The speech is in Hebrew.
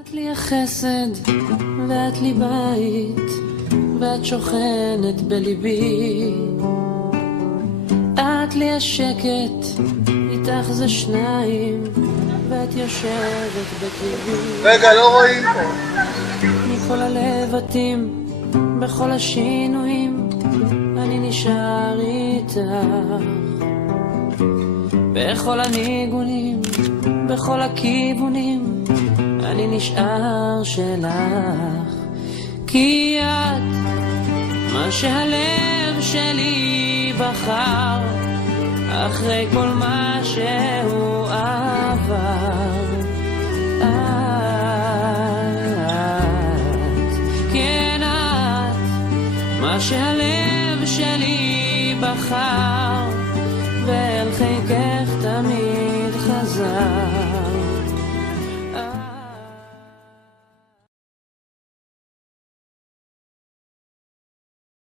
את לי החסד ואת לי בית ואת שוכנת בליבי, את לי השקט איתך זה שניים ואת יושבת בקרבי. רגע, לא רואים פה. מכל הלבטים בכל השינויים אני נשאר איתך, בכל הניגונים בכל הכיוונים אני נשאר שלך, כי את מה שהלב שלי בחר אחרי כל מה שהוא עבר. את, כן את מה שהלב שלי בחר